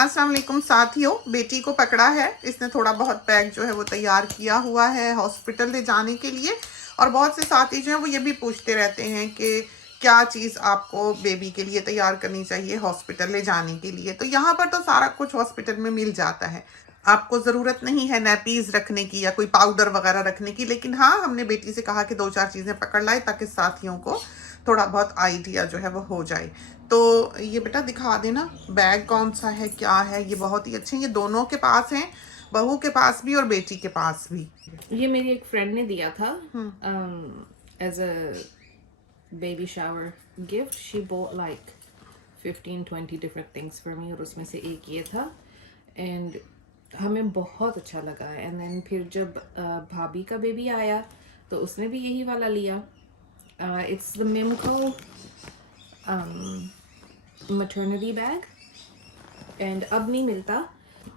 अस्सलाम वालेकुम साथियों, बेटी को पकड़ा है। इसने थोड़ा बहुत पैक जो है वो तैयार किया हुआ है हॉस्पिटल ले जाने के लिए। और बहुत से साथी जो हैं वो ये भी पूछते रहते हैं कि क्या चीज़ आपको बेबी के लिए तैयार करनी चाहिए हॉस्पिटल ले जाने के लिए। तो यहाँ पर तो सारा कुछ हॉस्पिटल में मिल जाता है, आपको ज़रूरत नहीं है नैपीज़ रखने की या कोई पाउडर वगैरह रखने की। लेकिन हाँ, हमने बेटी से कहा कि 2-4 चीज़ें पकड़ लाए ताकि साथियों को थोड़ा बहुत आइडिया जो है वो हो जाए। तो ये बेटा दिखा देना बैग कौन सा है, क्या है। ये बहुत ही अच्छे हैं, ये दोनों के पास हैं, बहू के पास भी और बेटी के पास भी। ये मेरी एक फ्रेंड ने दिया था as a baby shower gift. She bought like 15-20 different things for me और उसमें से एक ये था एंड हमें बहुत अच्छा लगा. एंड देन फिर जब भाभी का बेबी आया तो उसने भी यही वाला लिया. It's the Mimco maternity bag and अब नहीं मिलता.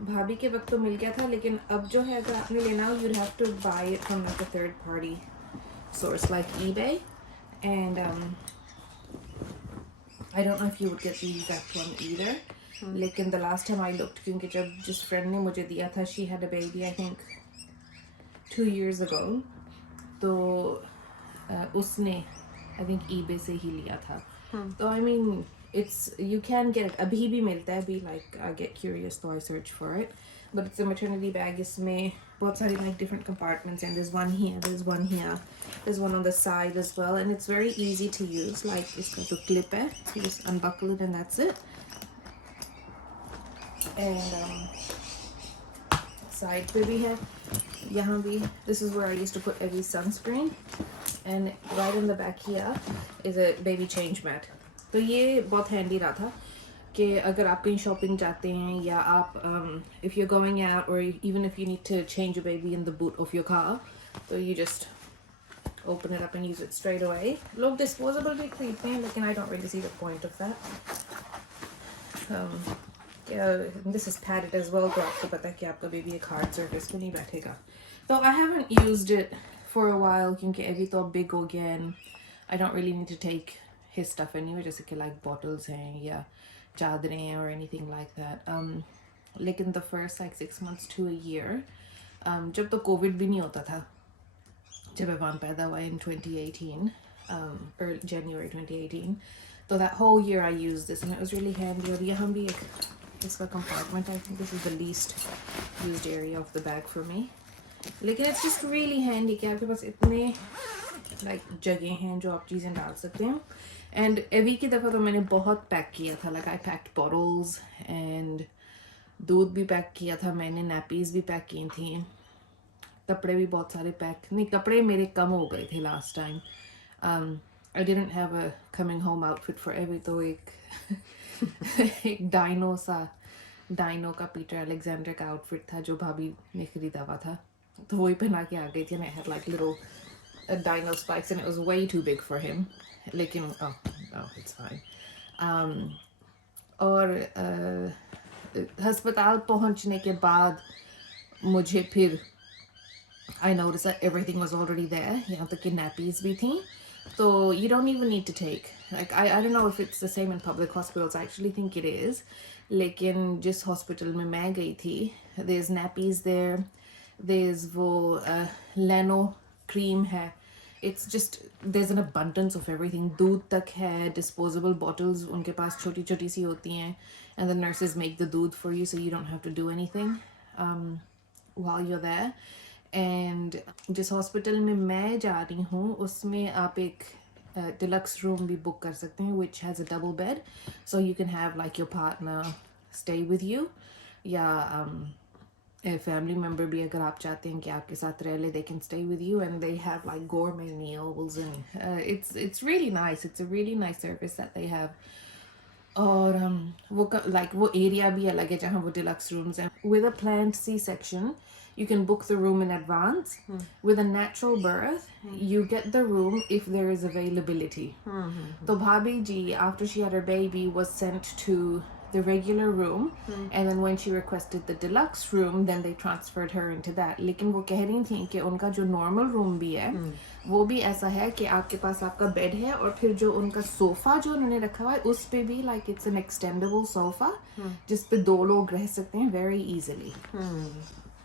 भाभी के वक्त तो मिल गया था, लेकिन अब जो है अगर आपने लेना हो you'd have to buy it from like a third party source like eBay. And I don't know if you would get the exact one either. लेकिन the last time I looked, क्योंकि जब जिस friend ने मुझे दिया था she had a baby I think 2 years ago, तो उसने I think eBay से ही लिया था. तो I mean it's you can get it. अभी भी मिलता है. Be like I get curious so I search for it. But it's a maternity bag. इसमें बहुत सारी like different compartments and there's one here, there's one here, there's one on the side as well, and it's very easy to use. Like इसका जो clip है, you just unbuckle it and that's it. And side पे भी है, यहाँ भी. This is where I used to put every sunscreen. And right in the back here is a baby change mat. तो ये बहुत हैंडी रहा था कि अगर आप कहीं शॉपिंग जाते हैं या आप if you're going out or even if you need to change a baby in the boot of your car, तो you just open it up and use it straight away. लोग disposable भी खरीदते हैं, लेकिन I don't really see the point of that. This is padded as well, तो आपको पता है कि आपका बेबी एक hard surface पे नहीं बैठेगा. So I haven't used it for a while क्योंकि अभी तो big हो गया and I don't really need to take his stuff anyway, जैसे कि like bottles हैं या चादरें हैं or anything like that. लेकिन the first like 6 months to a year, जब तो COVID भी नहीं होता था, जब अवान पैदा हुआ in 2018, or January 2018, so that whole year I used this and it was really handy. और यहाँ भी एक इसका compartment, I think this is the least used area of the bag for me. लेकिन it's just really handy कि आपके पास इतने like जगह हैं जो आप चीज़ें डाल सकते हैं. एंड अभी की दफ़ा तो मैंने बहुत पैक किया था. Like I packed bottles and दूध भी पैक किया था मैंने, नैपीज़ भी पैक की थी, कपड़े भी बहुत सारे पैक. नहीं, कपड़े मेरे कम हो गए थे last time. I didn't have a coming home outfit for every. तो एक डाइनो का पीटर अलेक्जेंडर का आउटफिट था जो भाभी ने खरीदा हुआ था, तो वही पहना के आ गई थी. I had like little dino spikes and it was way too big for him. लेकिन it's fine. और अस्पताल पहुंचने के बाद मुझे फिर I noticed that everything was already there. यहाँ तक कि nappies भी थी. So you don't even need to take. Like I don't know if it's the same in public hospitals. I actually think it is. लेकिन जिस hospital में मैं गई थी, there's nappies there. There's वो Leno cream है. It's just there's an abundance of everything. दूध तक है, disposable bottles उनके पास छोटी छोटी सी होती हैं, and the nurses make the दूध for you so you don't have to do anything while you're there. And जिस hospital में मैं जा रही हूँ उसमें आप एक deluxe room भी book कर सकते हैं which has a double bed, so you can have like your partner stay with you या family member भी अगर आप चाहते हैं कि आपके साथ रह ले, they can stay with you and they have like gourmet meals and it's really nice. It's a really nice service that they have. और वो like वो area भी अलग है जहाँ वो deluxe rooms हैं. With a planned C-section you can book the room in advance. With a natural birth you get the room if there is availability. तो भाभी जी after she had her baby was sent to the regular room, and then when she requested the deluxe room, then they transferred her into that. लेकिन वो कह रही थी कि उनका जो normal room भी है वो भी ऐसा है कि आपके पास आपका बेड है और फिर जो उनका सोफा जो उन्होंने रखा हुआ है उस पे भी like it's an extendable sofa जिस पे 2 लोग रह सकते हैं very easily.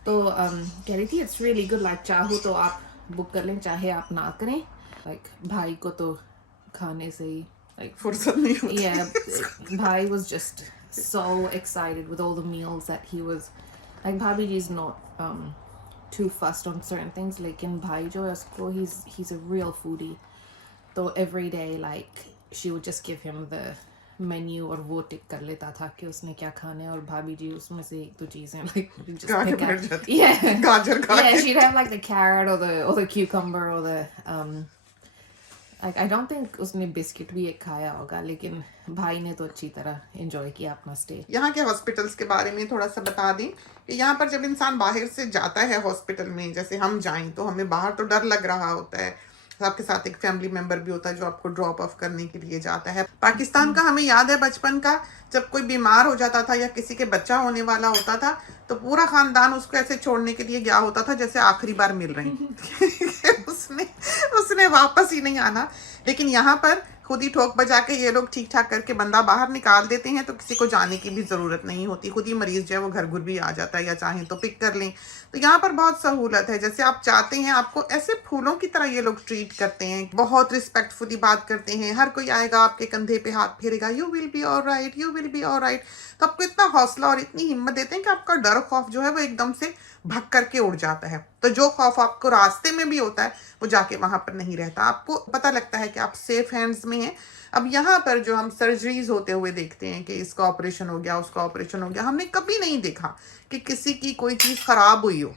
तो कह रही थी it's really good, like चाहो तो आप बुक कर लें चाहे आप ना करें. like भाई को तो खाने से ही like फुर्सत नहीं होती. yeah, Bhai was just so excited with all the meals that he was like. Bhabhi is not too fussed on certain things. Like in Bhai jo hai usko, he's a real foodie. So every day like she would just give him the menu और वो टिक कर लेता था कि उसने क्या खाना है और भाभी जी उसमें से एक दो चीजें like just pick out. Yeah, गाजर yeah, she'd have like the carrot or the cucumber or the like I don't think उसने बिस्किट भी एक खाया होगा, लेकिन भाई ने तो अच्छी तरह एंजॉय किया अपना स्टे. यहाँ के हॉस्पिटल्स के बारे में थोड़ा सा बता दें कि यहाँ पर जब इंसान बाहर से जाता है हॉस्पिटल में, जैसे हम जाएं तो हमें बाहर तो डर लग रहा होता है, आपके साथ एक फैमिली मेंबर भी होता है जो आपको ड्रॉप ऑफ करने के लिए जाता है. पाकिस्तान का हमें याद है बचपन का, जब कोई बीमार हो जाता था या किसी के बच्चा होने वाला होता था तो पूरा खानदान उसको ऐसे छोड़ने के लिए गया होता था जैसे आखिरी बार मिल रहे हैं. उसने वापस ही नहीं आना. लेकिन यहाँ पर खुद ही ठोक बजा के ये लोग ठीक ठाक करके बंदा बाहर निकाल देते हैं, तो किसी को जाने की भी ज़रूरत नहीं होती. खुद ही मरीज़ जो है वो घर घुर भी आ जाता है, या चाहें तो पिक कर लें. तो यहाँ पर बहुत सहूलत है, जैसे आप चाहते हैं आपको ऐसे फूलों की तरह ये लोग ट्रीट करते हैं, बहुत रिस्पेक्टफुली बात करते हैं. हर कोई आएगा आपके कंधे पे हाथ फेरेगा, you will be alright, you will be alright. तो आपको इतना हौसला और इतनी हिम्मत देते हैं कि आपका डर खौफ जो है वो एकदम से भग करके उड़ जाता है. तो जो खौफ आपको रास्ते में भी होता है वो जाके वहां पर नहीं रहता. आपको पता लगता है कि आप सेफ हैंड्स में हैं. अब यहाँ पर जो हम सर्जरीज होते हुए देखते हैं कि इसका ऑपरेशन हो गया, उसका ऑपरेशन हो गया, हमने कभी नहीं देखा कि किसी की कोई चीज़ खराब हुई हो.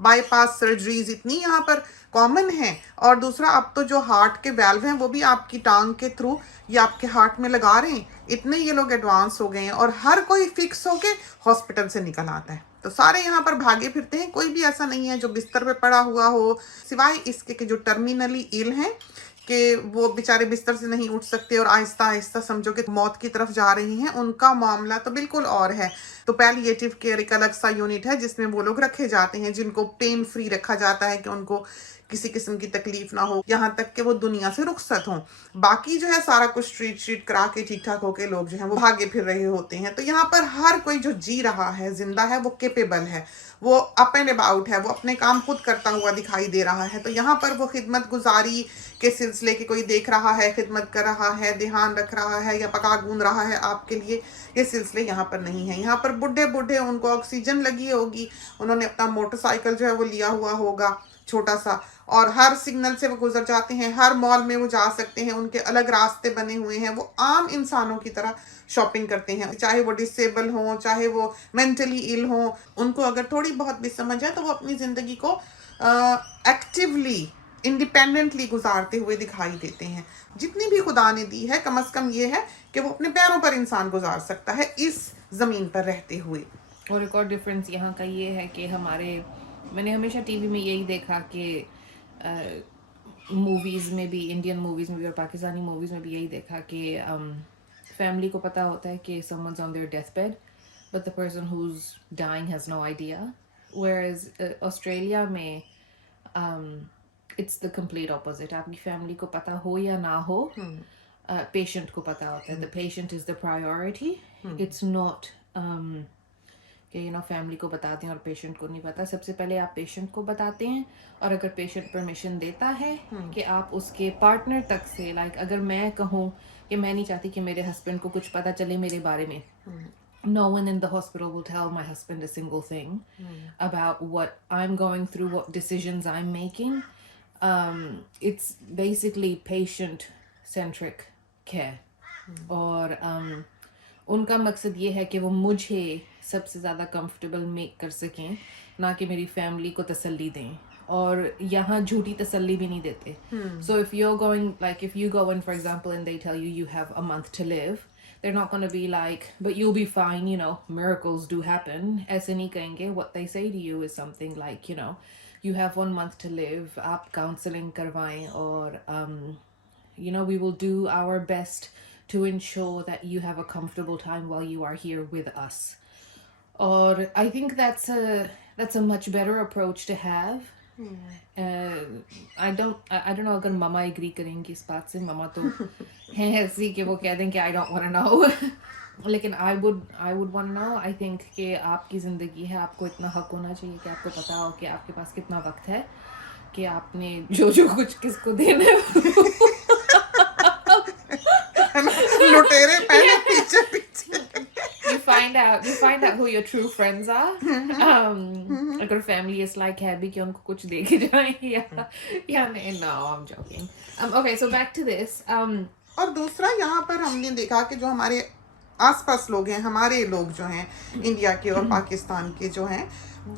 बाईपास सर्जरीज इतनी यहाँ पर कॉमन है. और दूसरा, अब तो जो हार्ट के वैल्व हैं वो भी आपकी टांग के थ्रू या आपके हार्ट में लगा रहे हैं. इतने ये लोग एडवांस हो गए हैं और हर कोई फिक्स होके हॉस्पिटल से निकल आता है. तो सारे यहाँ पर भागे फिरते हैं, कोई भी ऐसा नहीं है जो बिस्तर पे पड़ा हुआ हो, सिवाय इसके कि जो टर्मिनली इल हैं कि वो बेचारे बिस्तर से नहीं उठ सकते और आहिस्ता आहिस्ता समझो कि मौत की तरफ जा रही हैं. उनका मामला तो बिल्कुल और है. तो पैलिएटिव केयर एक अलग सा यूनिट है जिसमें वो लोग रखे जाते हैं जिनको पेन फ्री रखा जाता है कि उनको किसी किस्म की तकलीफ ना हो, यहाँ तक कि वो दुनिया से रुखसत हों. बाकी जो है सारा कुछ ट्रीट करा के ठीक ठाक होके लोग जो है वो भागे फिर रहे होते हैं. तो यहाँ पर हर कोई जो जी रहा है, जिंदा है, वो केपेबल है, वो अप एंड अबाउट है, वो अपने काम खुद करता हुआ दिखाई दे रहा है. तो यहाँ पर वो खिदमत गुजारी के सिलसिले के कोई देख रहा है, खिदमत कर रहा है, ध्यान रख रहा है या पका गूंद रहा है आपके लिए, ये सिलसिले यहाँ पर नहीं है. यहाँ पर बुढ़े बुढ़े उनको ऑक्सीजन लगी होगी, उन्होंने अपना मोटरसाइकिल जो है वो लिया हुआ होगा छोटा सा, और हर सिग्नल से वो गुजर जाते हैं, हर मॉल में वो जा सकते हैं, उनके अलग रास्ते बने हुए हैं. वो आम इंसानों की तरह शॉपिंग करते हैं, चाहे वो डिसेबल हों, चाहे वो मेंटली इल हों. उनको अगर थोड़ी बहुत भी समझ है तो वो अपनी ज़िंदगी को एक्टिवली इंडिपेंडेंटली गुजारते हुए दिखाई देते हैं. जितनी भी खुदा ने दी है, कम से कम ये है कि वो अपने पैरों पर इंसान गुजार सकता है इस ज़मीन पर रहते हुए. और एक और डिफरेंस यहाँ का ये है कि मैंने हमेशा टीवी में यही देखा कि मूवीज़ में भी, इंडियन मूवीज़ में भी और पाकिस्तानी मूवीज़ में भी यही देखा कि फैमिली को पता होता है कि someone's on their deathbed but the person who's dying has no idea, whereas Australia में it's the complete opposite. आपकी फैमिली को पता हो या ना हो, पेशेंट को पता होता है. the patient is the priority. it's not कि फैमिली को बताते हैं और पेशेंट को नहीं पता. सबसे पहले आप पेशेंट को बताते हैं, और अगर पेशेंट परमिशन देता है कि आप उसके पार्टनर तक से, लाइक अगर मैं कहूँ कि मैं नहीं चाहती कि मेरे हस्बैंड को कुछ पता चले मेरे बारे में, no one in the hospital will tell my husband a single thing about what I'm going through, what decisions I'm making. It's basically patient centric care. और उनका मकसद ये है कि वो मुझे सबसे ज़्यादा कंफर्टेबल मेक कर सकें, ना कि मेरी फैमिली को तसल्ली दें. और यहाँ झूठी तसल्ली भी नहीं देते. So if you're going, like if you go in for example and they tell you you have a month to live, they're not going to be like, but you'll be fine, miracles do happen. ऐसे नहीं कहेंगे. What they say to you is something like, you have 1 month to live, आप counseling करवाएं, और we will do our best to ensure that you have a comfortable time while you are here with us. Or I think that's a much better approach to have. I don't know अगर mama agree करेंगी इस बात से. ममा तो हैं ऐसी कि वो कह दें कि I don't want to know. लेकिन I would want to know. I think कि आपकी ज़िंदगी है, आपको इतना हक होना चाहिए कि आपको पता हो कि आपके पास कितना वक्त है, कि आपने जो कुछ किसको देना है. लुटेरे पहले पीछे पीछे. You find out who your true friends are. अगर family is like है भी कि उनको कुछ दे के जाए या नहीं. No, I'm joking. Okay, so back to this. और दूसरा यहाँ पर हमने देखा कि जो हमारे आसपास लोग हैं, हमारे लोग जो हैं इंडिया के और पाकिस्तान के जो हैं,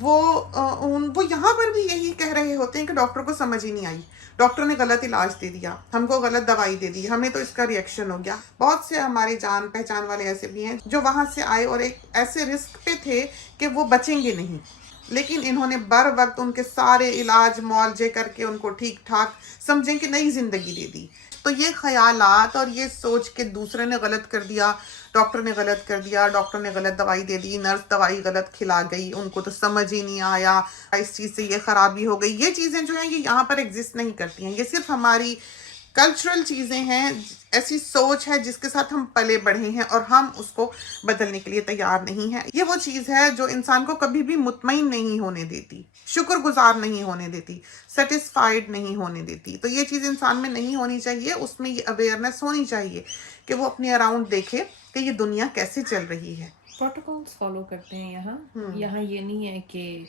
वो यहाँ पर भी यही कह रहे होते हैं कि डॉक्टर को समझ ही नहीं आई, डॉक्टर ने गलत इलाज दे दिया, हमको गलत दवाई दे दी, हमें तो इसका रिएक्शन हो गया. बहुत से हमारे जान पहचान वाले ऐसे भी हैं जो वहाँ से आए और एक ऐसे रिस्क पे थे कि वो बचेंगे नहीं, लेकिन इन्होंने बर वक्त उनके सारे इलाज मुआवजे करके उनको ठीक ठाक समझें कि नई जिंदगी दे दी. तो ये ख्यालात और ये सोच के दूसरे ने गलत कर दिया, डॉक्टर ने गलत कर दिया, डॉक्टर ने गलत दवाई दे दी, नर्स दवाई गलत खिला गई, उनको तो समझ ही नहीं आया, इस चीज़ से ये खराबी हो गई. ये चीज़ें जो हैं ये यहाँ पर एग्जिस्ट नहीं करती हैं. ये सिर्फ हमारी कल्चरल चीज़ें हैं, ऐसी सोच है जिसके साथ हम पले बढ़े हैं और हम उसको बदलने के लिए तैयार नहीं हैं. ये वो चीज़ है जो इंसान को कभी भी मुतमईन नहीं होने देती, शुक्रगुजार नहीं होने देती, सेटिस्फाइड नहीं होने देती. तो ये चीज़ इंसान में नहीं होनी चाहिए. उसमें ये अवेयरनेस होनी चाहिए कि वो अपने अराउंड देखे कि ये दुनिया कैसे चल रही है. प्रोटोकॉल्स फॉलो करते हैं यहाँ ये नहीं है कि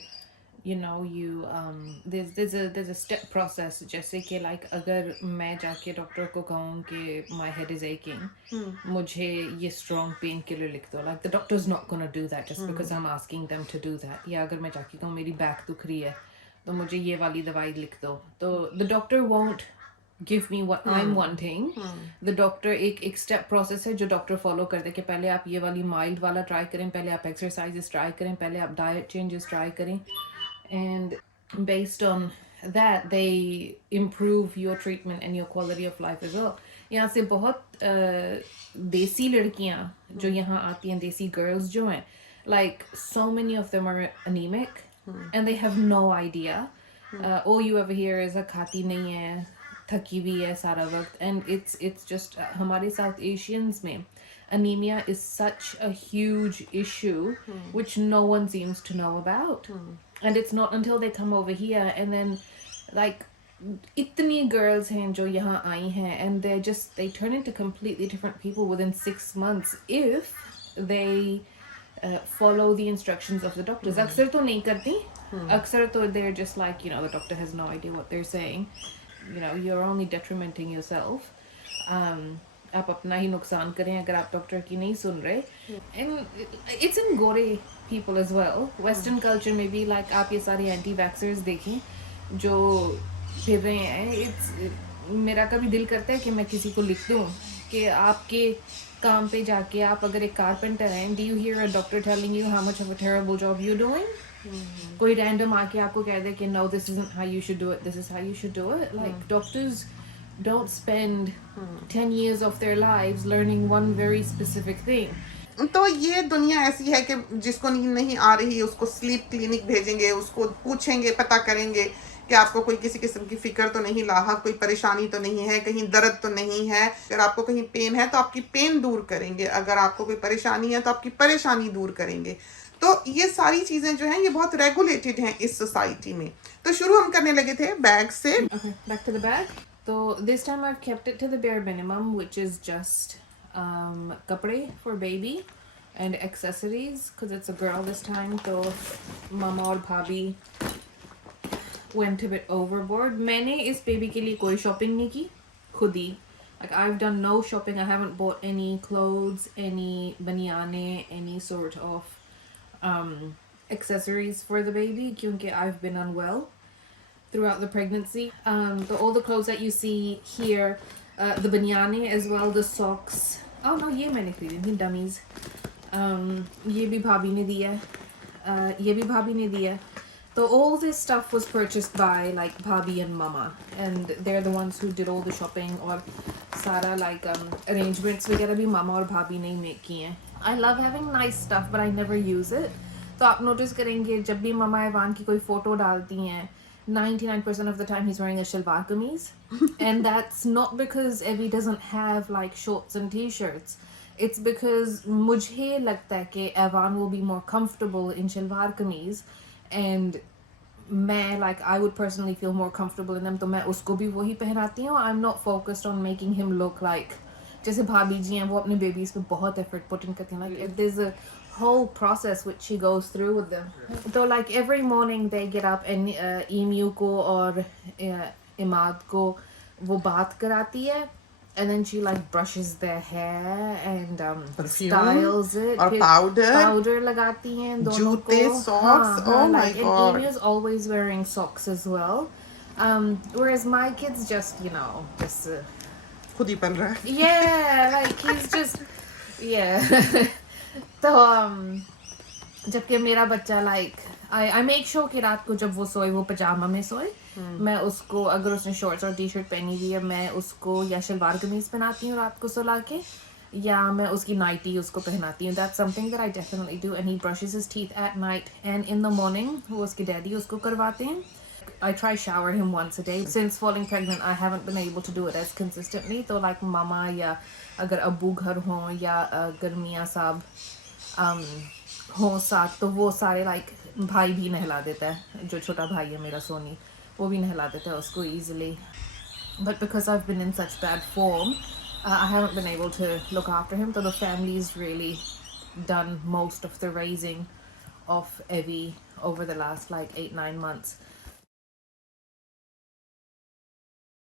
there's a step process. जैसे कि like अगर मैं जाके डॉक्टर को कहूँ कि my head is aching, मुझे ये strong pain killer लिख दो, like the doctor's not gonna do that just because I'm asking them to do that. या अगर मैं जाके कहूँ मेरी बैक दुख रही है तो मुझे ये वाली दवाई लिख दो, तो the doctor won't give me what I'm wanting. The doctor एक step process है जो डॉक्टर फॉलो करते हैं कि पहले आप ये वाली माइल्ड वाला ट्राई करें, पहले आप एक्सरसाइजेस ट्राई करें, पहले आप डाइट चेंजेस ट्राई करें, and based on that they improve your treatment and your quality of life as well. यहाँ से बहुत देसी लड़कियाँ जो यहाँ आती हैं, देसी girls जो हैं, like so many of them are anemic and they have no idea. All you ever hear is खाती नहीं है, थकी हुई है सारा वक्त, and it's just हमारे South Asians में anemia is such a huge issue which no one seems to know about. And it's not until they come over here and then like itni girls hain jo yahan aayi hain and they turn into completely different people within 6 months if they follow the instructions of the doctors. Aksar to nahi karti, aksar to they're just like, the doctor has no idea what they're saying, you're only detrimenting yourself. आप अपना ही नुकसान करें अगर आप डॉक्टर की नहीं सुन रहे. And it's in Gore people as well. Western culture में भी like आप ये सारे एंटी वैक्सर्स देखें जो फिर रहे हैं. मेरा कभी दिल करता है कि मैं किसी को लिख दूँ कि आपके काम पे जाके आप अगर एक कारपेंटर हैं, do you hear a doctor telling you how much of a terrible job you're doing? कोई रैंडम आके आपको कह दे कि no, this isn't how you should do it, this is how you should do it. Like doctors don't spend 10 years of their lives learning one very specific thing. तो ये दुनिया ऐसी है कि जिसको नींद नहीं आ रही उसको स्लीप क्लिनिक भेजेंगे, उसको पूछेंगे, पता करेंगे कि आपको कोई किसी किस्म की फिक्र तो नहीं, लाहक कोई परेशानी तो नहीं है, कहीं दर्द तो नहीं है. अगर आपको कहीं पेन है तो आपकी पेन दूर करेंगे, अगर आपको कोई परेशानी है तो आपकी परेशानी दूर करेंगे. तो ये सारी चीज़ें जो हैं ये बहुत रेगुलेटेड हैं इस सोसाइटी में. तो शुरू हम करने लगे थे बैग से. Okay, back to the bag. So this time I've kept it to the bare minimum, which is just kapde for baby and accessories because it's a girl this time. So mama और भाभी went a bit overboard. मैंने इस baby के लिए कोई shopping नहीं की, खुद ही. Like I've done no shopping. I haven't bought any clothes, any baniane, any sort of accessories for the baby क्योंकि I've been unwell throughout the pregnancy. All the clothes that you see here, the banyane as well, the socks. Oh no, ये मैंने खरीदे थे, dummies. ये भी भाभी ने दिया, ये भी भाभी ने दिया. So all this stuff was purchased by like bhabhi and mama, and they're the ones who did all the shopping. Or सारा like arrangements वगैरह भी मामा और भाभी ने ही make किए हैं. I love having nice stuff but I never use it. तो आप notice करेंगे जब भी मामा इवान की कोई photo डालती हैं 99% of the time he's wearing a shalwar kameez. And that's not because Evie doesn't have like shorts and t-shirts. It's because मुझे लगता है कि Evan will be more comfortable in shalwar kameez and मैं like I would personally feel more comfortable in them तो मैं उसको भी वही पहनाती हूँ. I'm not focused on making him look like जैसे भाभी जी हैं वो अपने babies पे बहुत effort put in करती हैं. Like there's a whole process which she goes through with them. So like every morning they get up and Emu को और इमाद को वो बात कराती है. And then she like brushes their hair and Perfume styles it. और powder लगाती हैं दोनों जूते, को. socks. Oh my like, God. And Emu is always wearing socks as well. Whereas my kids just just खुद ही पहन रहा है. yeah, like he's just yeah. तो जबकि मेरा बच्चा like I make sure कि रात को जब वो सोए वो पजामा में सोए. मैं उसको अगर उसने शॉर्ट्स और टी शर्ट पहनी हुई है मैं उसको या शलवार कमीज पहनाती हूँ रात को सुला के या मैं उसकी नाइटी उसको पहनाती हूँ. That's something that I definitely do. And he brushes his teeth at night and in the morning वो उसके डैडी उसको करवाते हैं. I try shower him once a day. Since falling pregnant I haven't been able to do it as consistently. तो like मामा या अगर अब्बू घर हों या अगर मियाँ साहब हों साथ तो वो सारे like भाई भी नहला देता है. जो छोटा भाई है मेरा सोनी वो भी नहला देता है उसको easily. But because I've been in such bad form I haven't been able to look after him. So the family's really done most of the raising of Evie over the last like 8-9 months.